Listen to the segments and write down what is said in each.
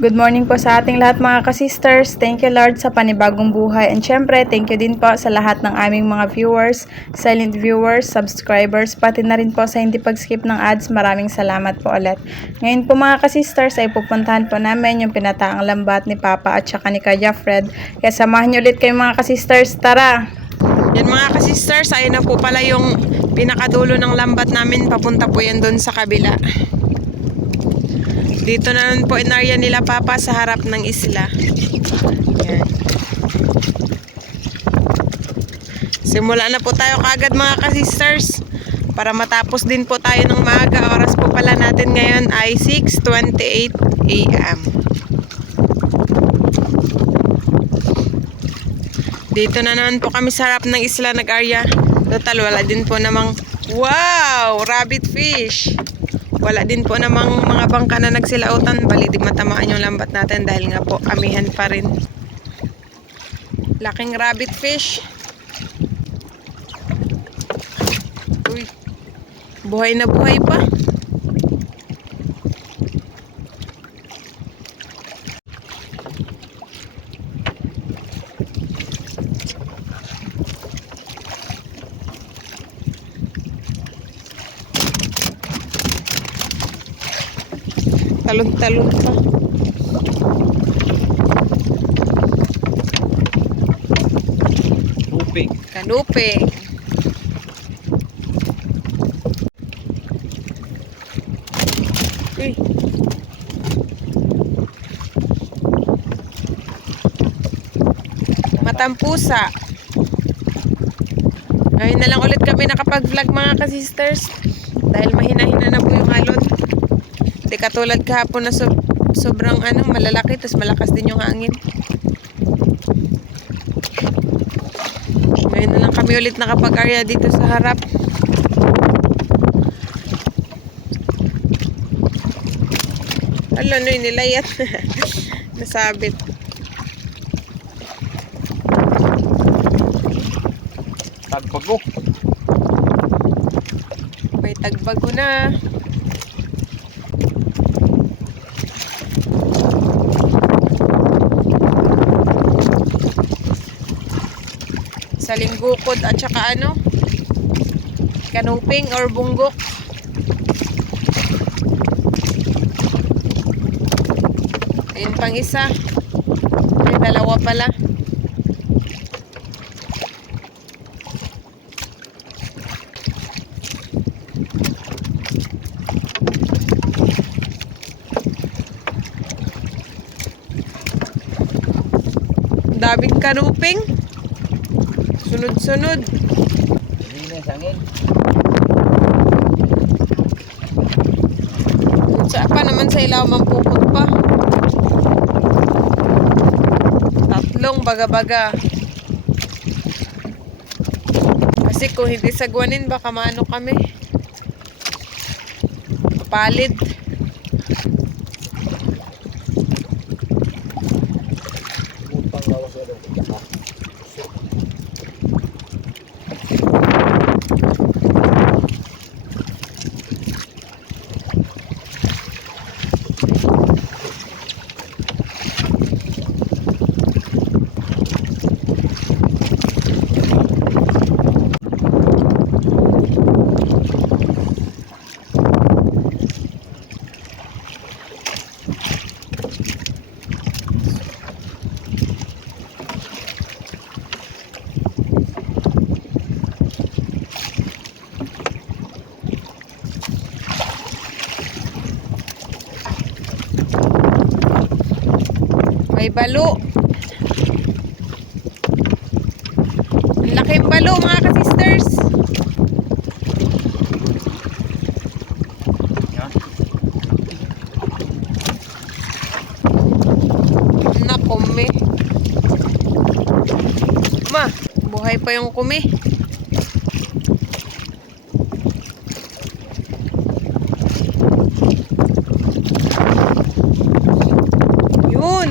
Good morning po sa ating lahat mga ka-sisters. Thank you Lord sa panibagong buhay. And syempre, thank you din po sa lahat ng aming mga viewers, silent viewers, subscribers, pati na rin po sa hindi pag-skip ng ads. Maraming salamat po ulit. Ngayon po mga ka-sisters ay pupuntahan po namin yung pinataang lambat ni Papa at saka ni Kuya Fred. Kaya samahan nyo ulit kayo mga ka-sisters. Tara! Yan mga ka-sisters, ayun na po pala yung pinakadulo ng lambat namin. Papunta po yan doon sa kabila. Dito na po in area nila Papa sa harap ng isla. Yan. Simula na po tayo kaagad mga ka-sisters para matapos din po tayo ng maaga. Oras po pala natin ngayon ay 6:28 AM. Dito na naman po kami sa harap ng isla nag-area. Total wala din po namang rabbit fish. Wala din po namang mga bangka na nagsilautan. Bali di matamaan yung lambat natin dahil nga po amihan pa rin. Laking rabbit fish. Uy, buhay na buhay pa. Talon-talon pa. Kanuping. Uy. Matampusa. Ngayon na lang ulit kami nakapag-vlog mga ka-sisters dahil mahina-hina na po yung alon. Di katulad kahapon na sobrang malalaki, tas malakas din yung hangin. Ngayon na lang kami ulit nakapag-area dito sa harap. Ano yun nila yan? Nasabit. Tagbago. May tagbago na. Sa linggukod at saka kanuping or bunggok. Ayun pang isa. May dalawa pala. Daming kanuping. Sunod-sunod. Hindi na sangin. Sa pa naman sa ilaw mampupot pa. Tatlong baga-baga. Kasi kung hindi sagwanin baka maano kami. Palid. Utang lawas na daw. May balo. Ang laking balo mga ka-sisters. Nakumi. Ma, buhay pa yung kumi.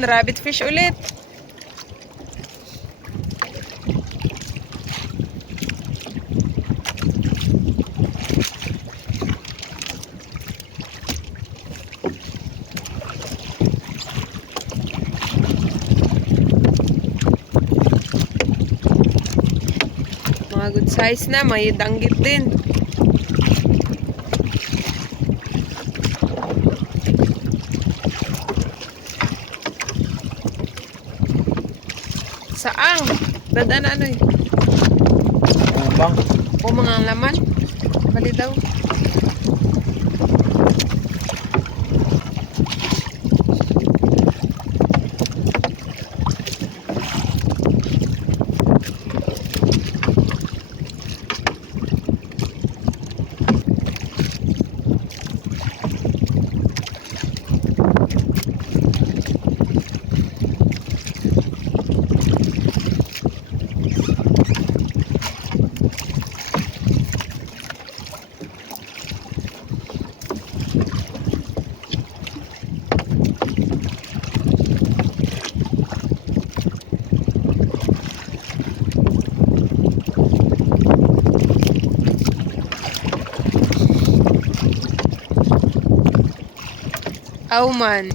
Rabbit fish ulit. Good size na, may danggit din. Saang? Dadaan ano eh? Umang. O mga laman? Bali daw. Auman.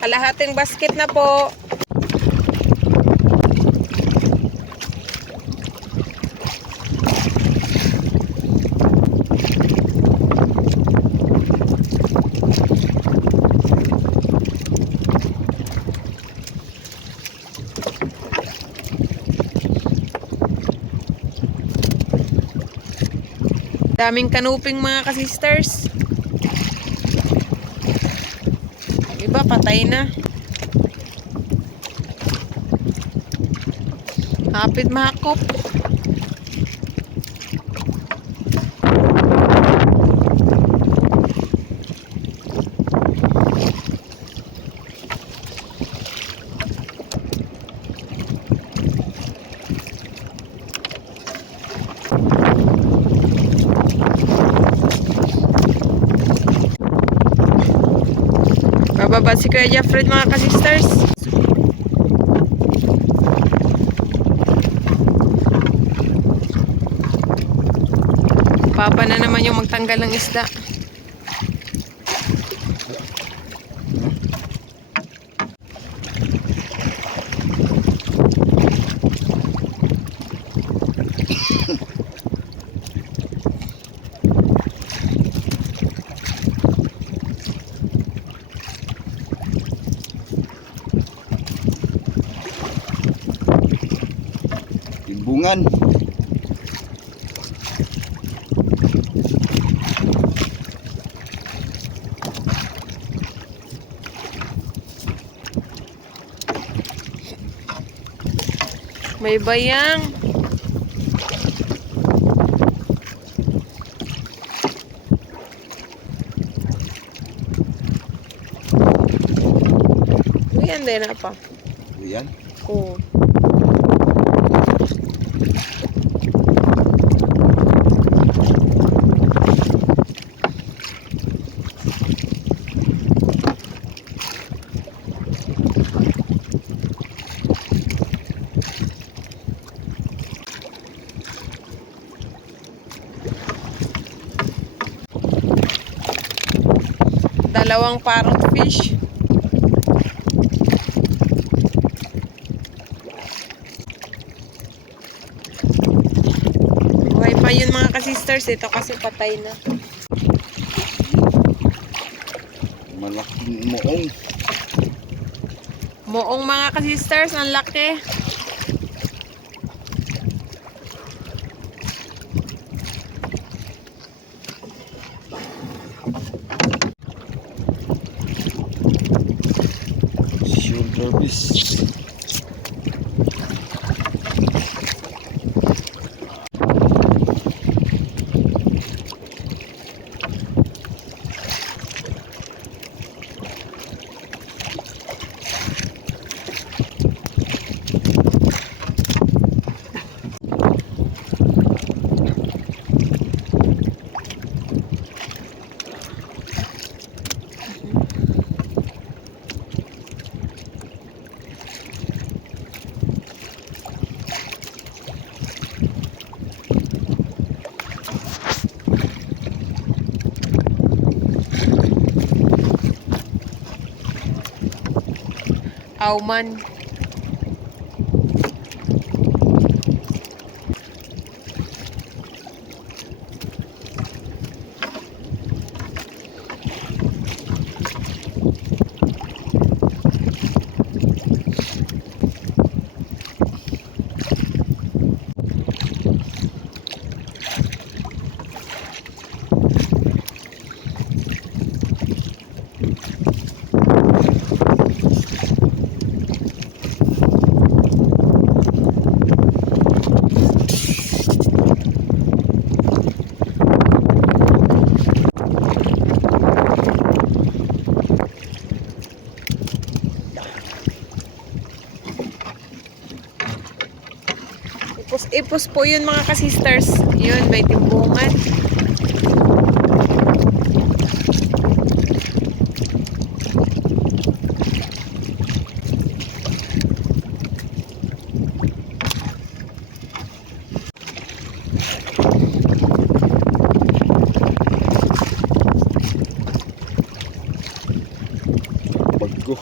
Kalahating basket na po. Daming kanuping mga kasisters. Iba patay na. Hapit mahakop. Bababa si Kuya Jeffred mga kasisters. Papa na naman yung magtanggal ng isda. Timbungan. May bayang. Yan din na pa. Yan. Oo. Dalawang parrot fish. Buhay pa yun mga kasisters. Ito kasi patay na. Malaking moong. Moong mga ka-sisters, ang laki. Shoulder fish. Auman. Ipos po yun mga ka-sisters. Yun, may timbungan. Bago.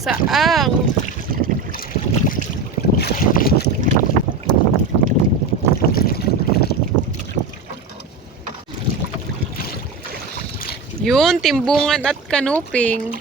Saang? Yun, timbungan at kanuping.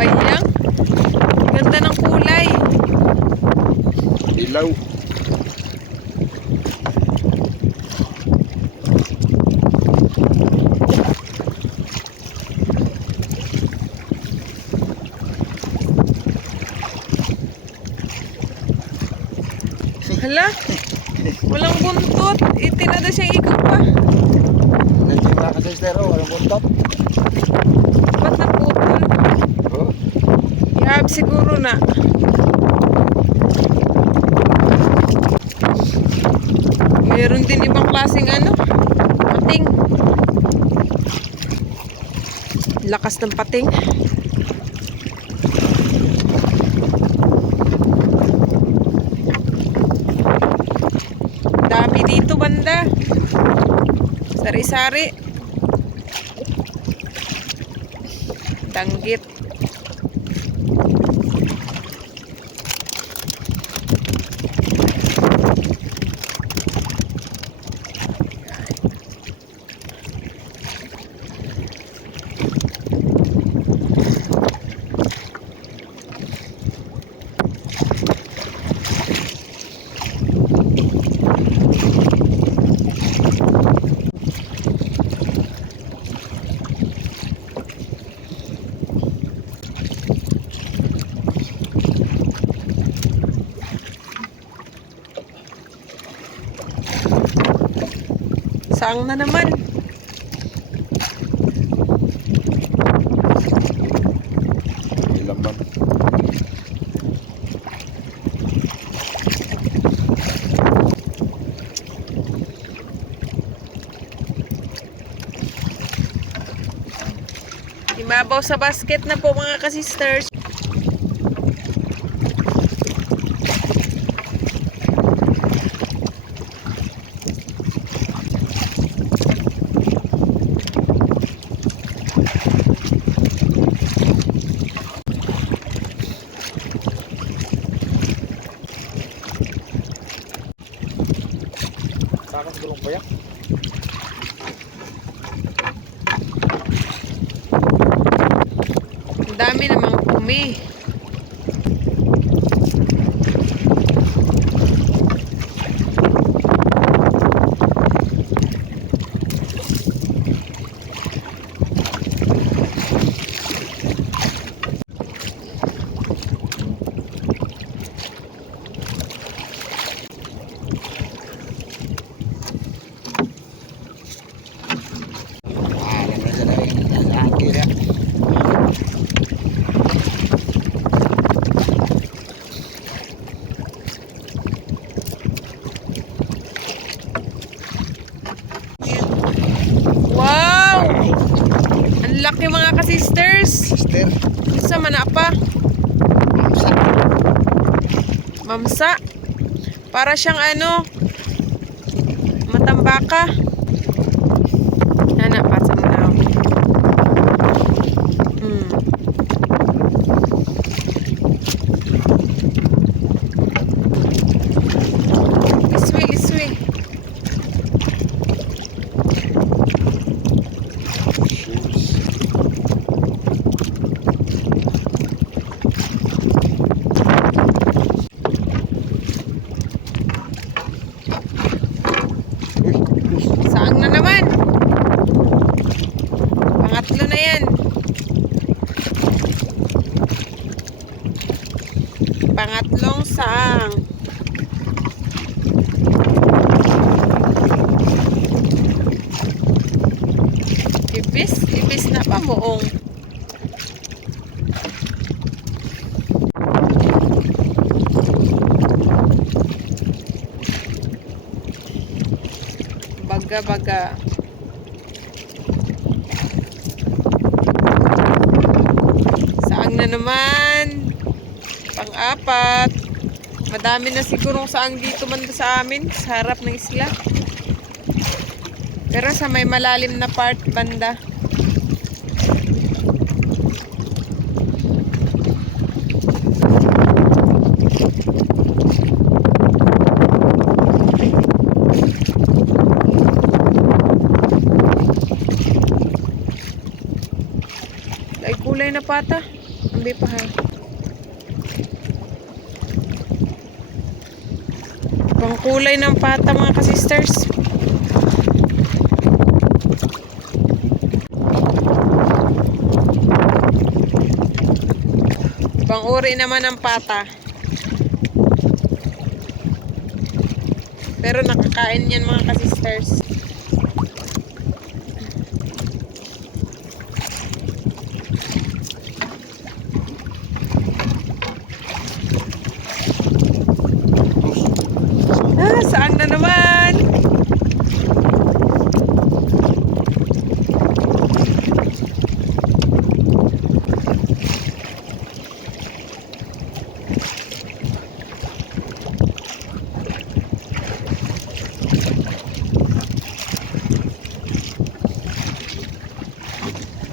Bayang. Ganda ng kulay. Ilaw. Hala, walang buntot. Itinada siyang ikot pa. Nandiyan mga ka-sister, oh, walang buntot. Ba't naputol? Oh, Ihab siguro na. Mayroon din ibang klaseng ano, pating. Lakas ng pating. Dami dito banda. Sari-sari. Danggit. Saang na naman. ilang man. Mabaw sa basket na po mga ka-sisters. Takas gulong ba yan? Ang dami namang pumi. Yan na sila yung nasa angkir yan. Wow! Ang laki mga ka-sisters. Sister, Sa manapa. mamsa. Mamsa. Para siyang ano, matambaka. Nana, pasa mo na ako. Iswi, iswi. Shoes. Uy, Saang na naman. Pangatlo na yan. Pangatlong saang. Ipis na pa moong. Baga-baga. Saang na naman. Pang-apat. Madami na sigurong saang dito man sa amin. Sa harap ng isla. Pero sa may malalim na part banda. Ay kulay na pata. Hindi pa ha. Pangkulay ng pata mga ka-sisters. Pang-uri naman ng pata. Pero nakakain yan mga ka-sisters. Saan na naman?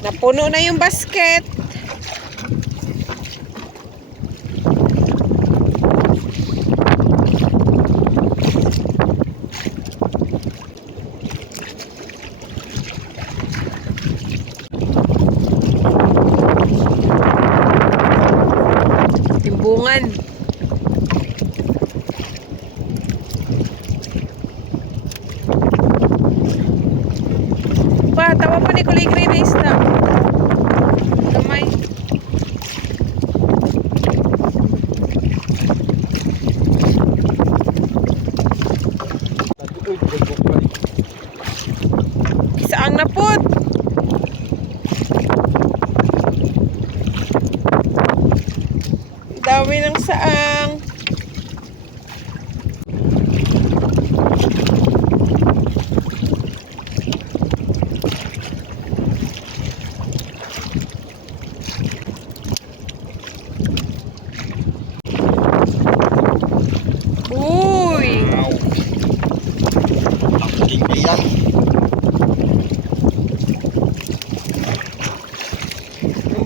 Napuno na yung basket. Timbungan. Pa, tawa pa ni kulay green na isda. Kamay. uy, gulong ba? Isaang napot. Dami ng saang.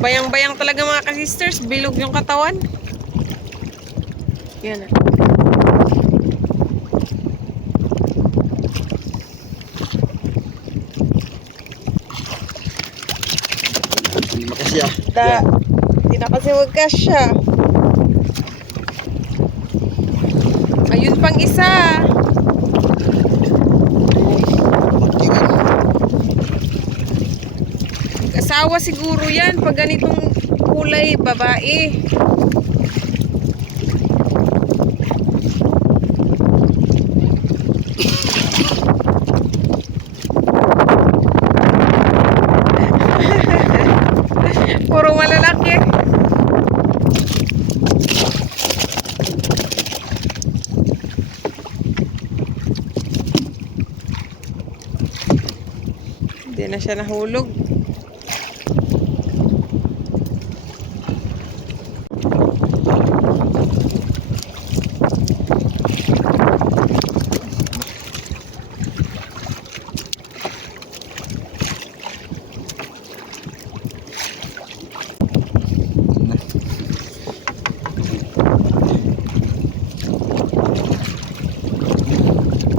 Bayang-bayang talaga mga ka-sisters. Bilog yung katawan. Yan. Hindi makasya. Hindi na kasi magkasya. Ayun pang isa. Asawa siguro yan. Pag ganitong kulay, babae. Puro malalaki. Hindi na siya nahulog.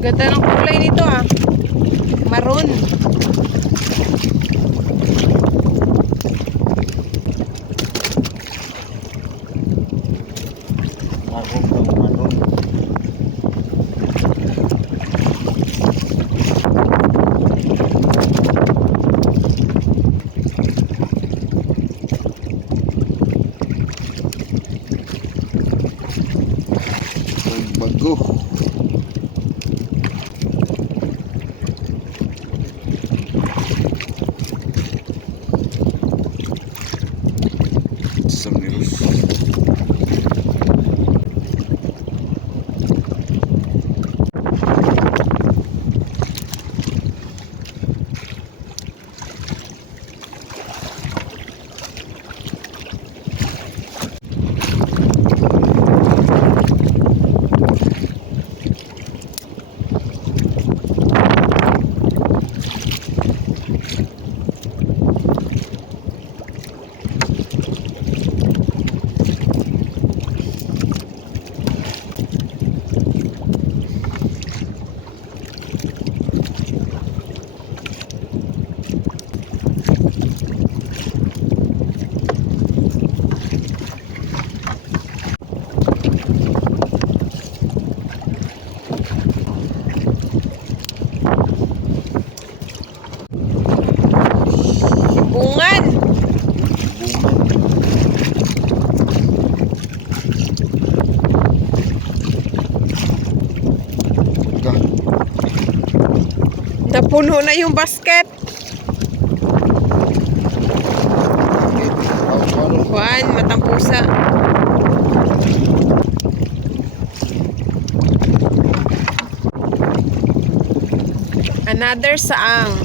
Ganda ng kulay nito ah. Maroon. Bago. Samiros. Bungan. Napuno na yung basket. Juan, matampusa. Another saang.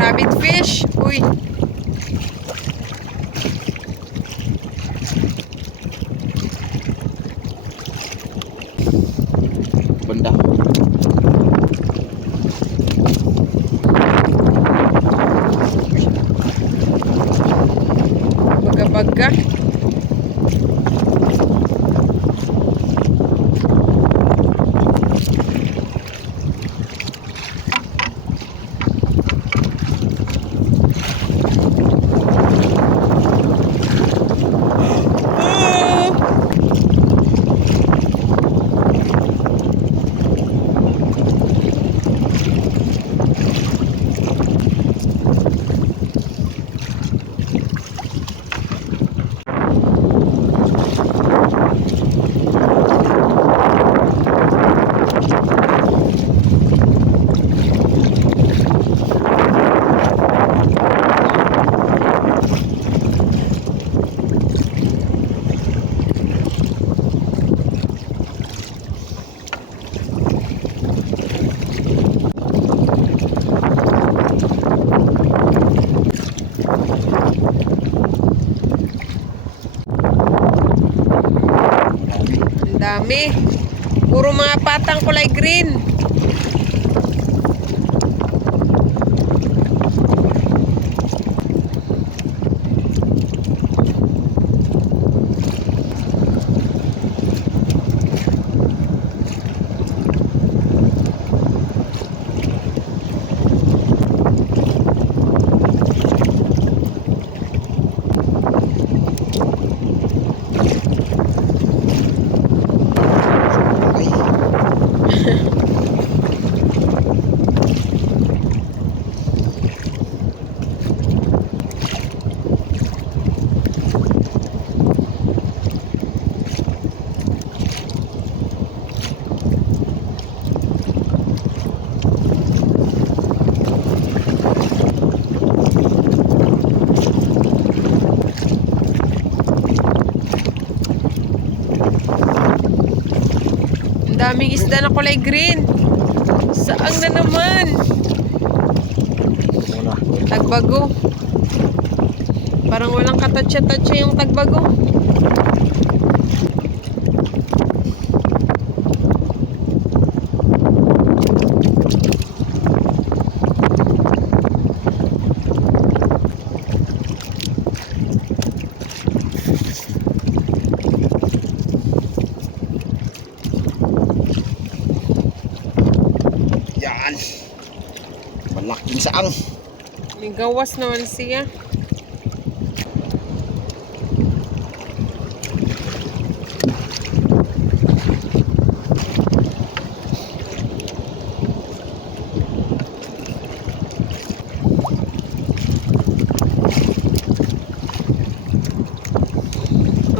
Rabbit fish. Uy. Benda. Baga-baga. Puro mga patang kulay green. Okay. Ang daming isda na kulay green. Saan na naman? Muna. Tagbago. Parang walang katatsa-tatsa yung tagbago. Yan. Malaking saang. May gawas naman siya.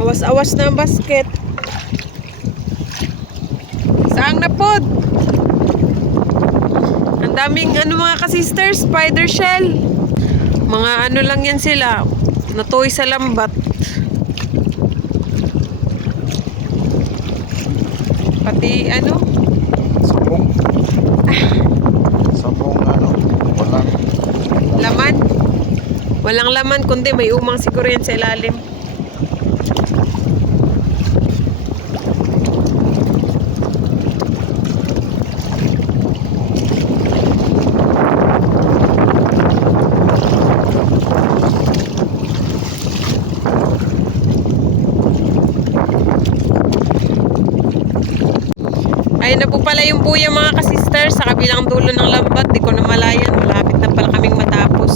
Awas-awas na ang basket. Saan na pod? Ang daming mga ka-sister, spider shell. Mga lang yan sila. Natuloy sa lambat. Pati Sabong. Sabong walang laman. Walang laman kundi may umang siguro yan sa ilalim. Ayun na po pala yung buya mga ka-sister sa kabilang dulo ng lambat. Di ko na malayan. Malapit na pala kaming matapos.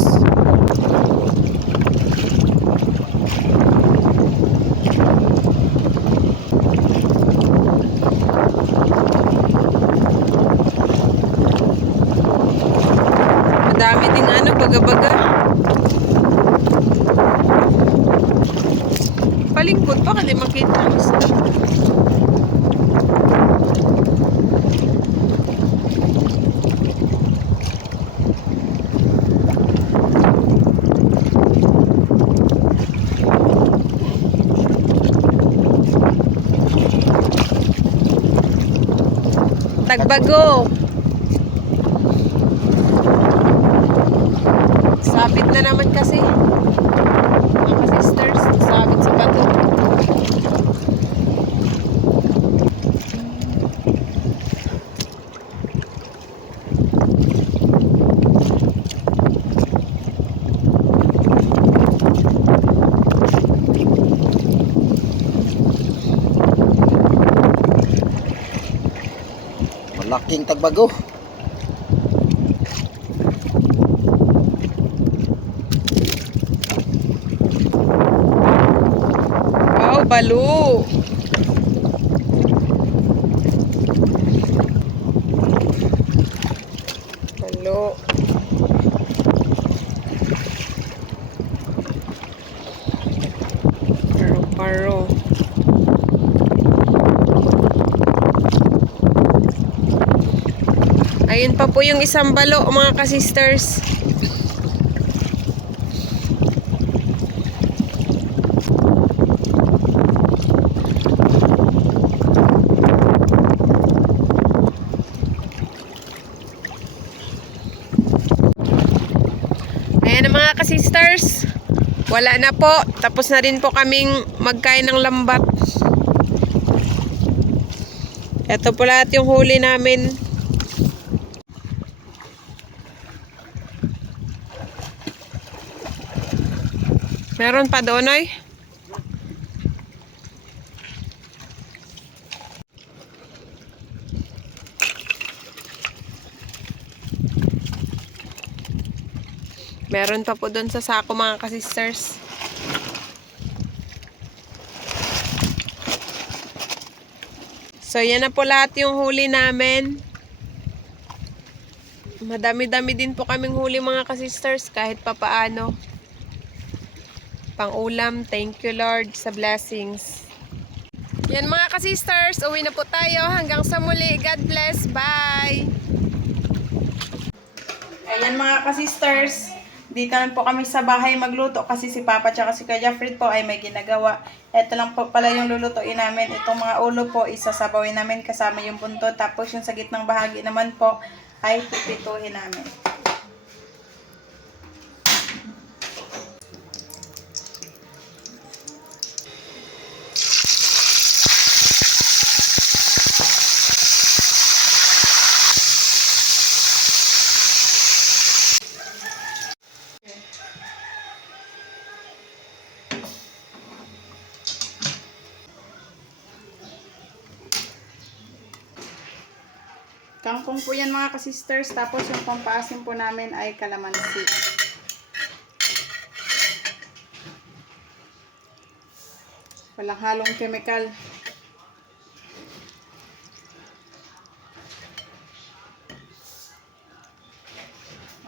Madami ding baga-baga. Palingkod pa kasi makita ang isda. Tagbago. Sabit na naman kasi. Mga sisters, sabit sa bato. malaking tagbago. Wow, balo. Balo. Paro-paro. Ayun pa po yung isang balo, mga ka-sisters. Ayan na mga ka-sisters. Wala na po. Tapos na rin po kaming magkain ng lambat. Ito po lahat yung huli namin. Meron pa doon, oy. Meron pa po doon sa sako mga ka-sisters. So, yan na po lahat yung huli namin. Madami-dami din po kaming huli mga ka-sisters kahit papaano. Pang-ulam, thank you Lord sa blessings. Yan mga ka-sisters, uwi na po tayo. Hanggang sa muli. God bless. Bye! Ayan mga ka-sisters, dito lang po kami sa bahay magluto kasi si Papa tsaka si Kuya Fred po ay may ginagawa. Ito lang po pala yung lulutuin namin. Itong mga ulo po, isasabawin namin kasama yung buntot. Tapos yung sa gitnang bahagi naman po ay pipituhin namin. Kangkong po yan mga ka-sisters. Tapos yung pampaasim po namin ay kalamansi. Walang halong chemical.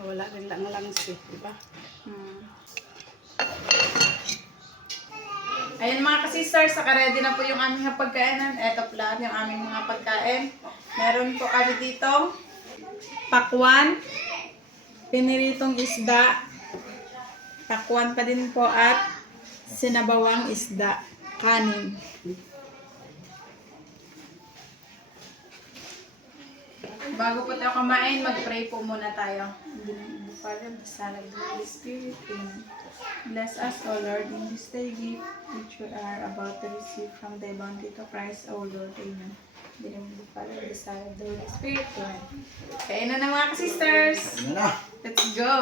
Wala rin lang langsi, diba? Ayan mga ka-sisters, saka-ready na po yung aming pagkainan. Eto po lahat yung aming mga pagkain. Meron po kami ditong pakwan, piniritong isda, pakwan pa din po at sinabawang isda, kanin. Bago po tayo kumain, mag-pray po muna tayo. Father, the Son, and the Holy Spirit, Amen. Bless us, O Lord, in this day gift which we are about to receive from thy bounty to Christ, O Lord, Amen. In the name of the Father, the Son, and the Holy Spirit, Amen. Kain na mga ka-sisters! Ano na? Let's go!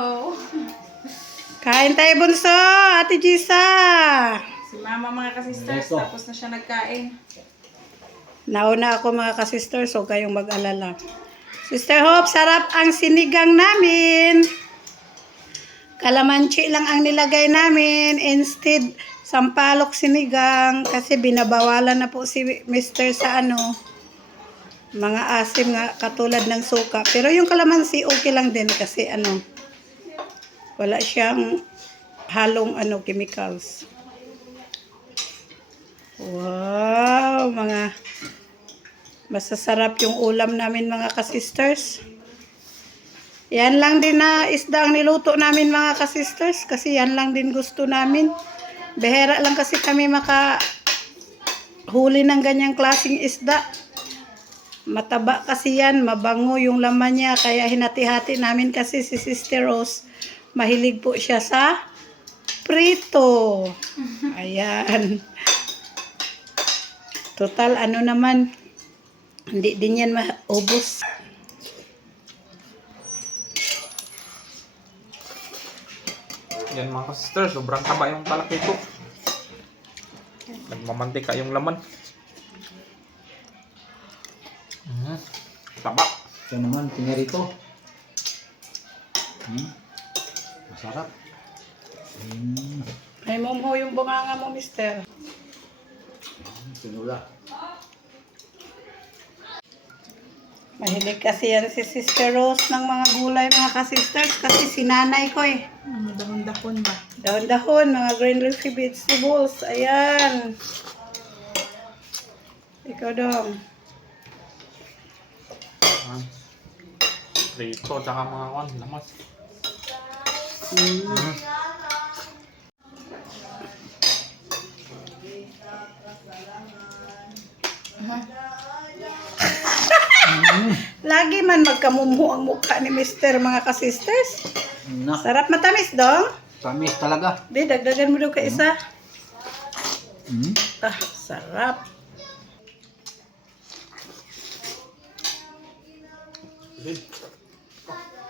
Kain tayo, bunso! Ate Gisa! Si Mama mga ka-sisters, tapos na siya nagkain. Nauna ako mga ka-sisters, so kayong mag-alala. Sister Hope, sarap ang sinigang namin. Kalamansi lang ang nilagay namin instead sampalok sinigang kasi binabawalan na po si Mr. sa mga asim nga katulad ng suka. Pero yung kalamansi okay lang din kasi wala siyang halong chemicals. Wow, masasarap yung ulam namin mga ka-sisters. Yan lang din na isda ang niluto namin mga ka-sisters kasi yan lang din gusto namin. Behera lang kasi kami makahuli ng ganyang klaseng isda. Mataba kasi yan, mabango yung laman niya kaya hinati-hati namin kasi si Sister Rose mahilig po siya sa prito. Ayan. Total naman, hindi din yan maubos. Yan mga ka-sister, sobrang taba yung palaki ko. Nagmamantika yung laman. Taba. Ito naman, pinarito. Masarap. Ay, mumho yung bunganga mo, mister. Tinula. Mahilig kasi yan si Sister Rose ng mga gulay, mga ka-sisters, kasi sinanay ko eh. Dahon-dahon ba? Dahon-dahon, mga green leafy vegetables. Ayan. Ikaw dong. Prito, tsaka mga lamas. Lagi man magkamumho ang mukha ni Mister, mga ka-sisters. Sarap matamis dong. Tamis talaga. Di, dagdagan mo daw ka isa. Sarap. Din.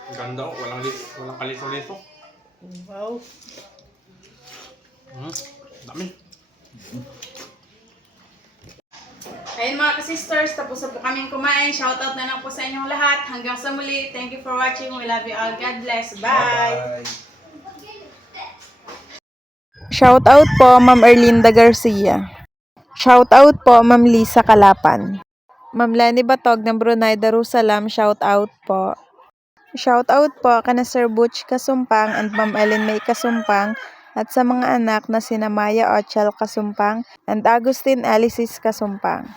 Ang ganda oh. Walang kaliso-liso. Wow. Dami. Ayun mga ka-sisters, tapos na po kaming kumain. Shoutout na lang po sa inyong lahat. Hanggang sa muli. Thank you for watching. We love you all. God bless. Bye! Shoutout po, Ma'am Erlinda Garcia. Shoutout po, Ma'am Lisa Kalapan. Ma'am Lenny Batog ng Brunei Darussalam, shoutout po. Shoutout po kana Sir Butch Kasumpang and Ma'am Ellen May Kasumpang at sa mga anak na sina Maya Ochel Kasumpang and Agustin Alicis Kasumpang.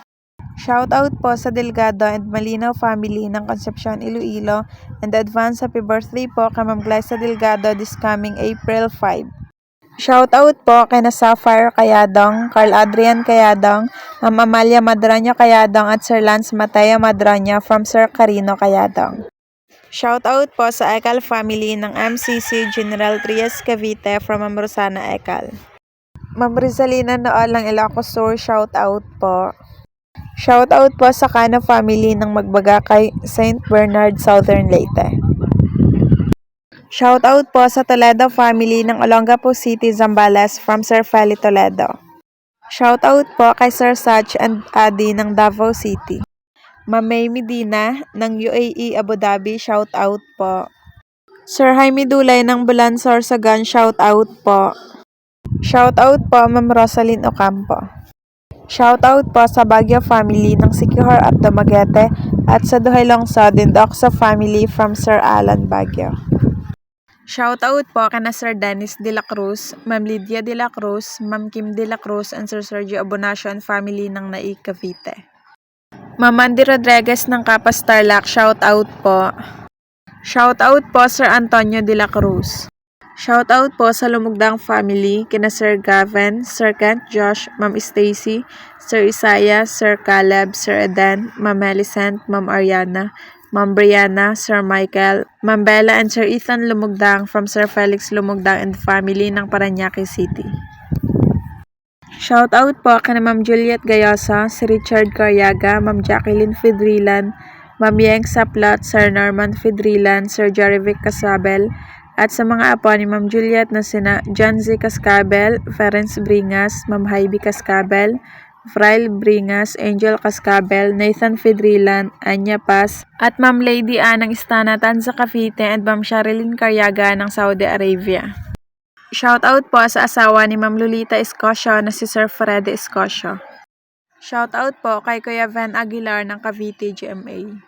Shoutout po sa Delgado and Malinaw family ng Concepcion, Iloilo, and advance happy birthday po kay Ma'am Glyza Delgado this coming April 5. Shoutout po kay na Sapphire Kayadong, Carl Adrian Kayadong, Ma'am Amalia Madroño Kayadong at Sir Lance Mateo Madroño from Sir Carino Kayadong. Shoutout po sa Ekal family ng MCC General Trias Cavite from Ma'am Rosana Ekal. Ma'am Rizalina Noolang Ilocos Sur, shoutout po. Shoutout po sa Cano family ng Magbaga kay St. Bernard, Southern Leyte. Shoutout po sa Toledo family ng Olongapo City, Zambales from Sir Feli Toledo. Shoutout po kay Sir Sach and Adi ng Davao City. Ma'am May Medina ng UAE Abu Dhabi, shoutout po. Sir Jaime Dulay ng Bulansor, Sagan, shoutout po. Shoutout po Ma'am Rosalyn Ocampo. Shoutout po sa Baguio family ng Siquijor at Dumaguete at sa Duhay Lungsod and Doxa family from Sir Alan Baguio. Shoutout po kana Sir Dennis De La Cruz, Ma'am Lydia De La Cruz, Ma'am Kim De La Cruz and Sir Sergio Abonacio and family ng Naik Cavite. Ma'am Mandy Rodriguez ng Kapas Tarlac, shoutout po. Shoutout po Sir Antonio De La Cruz. Shoutout po sa Lumugdang family, kina Sir Gavin, Sir Kent Josh, Ma'am Stacy, Sir Isaiah, Sir Caleb, Sir Eden, Ma'am Melicent, Ma'am Ariana, Ma'am Brianna, Sir Michael, Ma'am Bella and Sir Ethan Lumugdang from Sir Felix Lumugdang and family ng Parañaque City. Shoutout po kina Ma'am Juliet Gayosa, si Richard Caryaga, Ma'am Jacqueline Fidrilan, Ma'am Yeng Saplot, Sir Norman Fidrilan, Sir Jerivic Casabel, at sa mga apo ni Ma'am Juliet na sina John Z. Cascabel, Ferenc Bringas, Ma'am Heidi Cascabel, Frail Bringas, Angel Cascabel, Nathan Fidrilan, Anya Paz, at Ma'am Lady Ann ng Istanatan sa Cavite and Ma'am Sherilyn Caryaga ng Saudi Arabia. Shoutout po sa asawa ni Ma'am Lolita Escocio na si Sir Fred Escocio. Shoutout po kay Kuya Van Aguilar ng Cavite, GMA.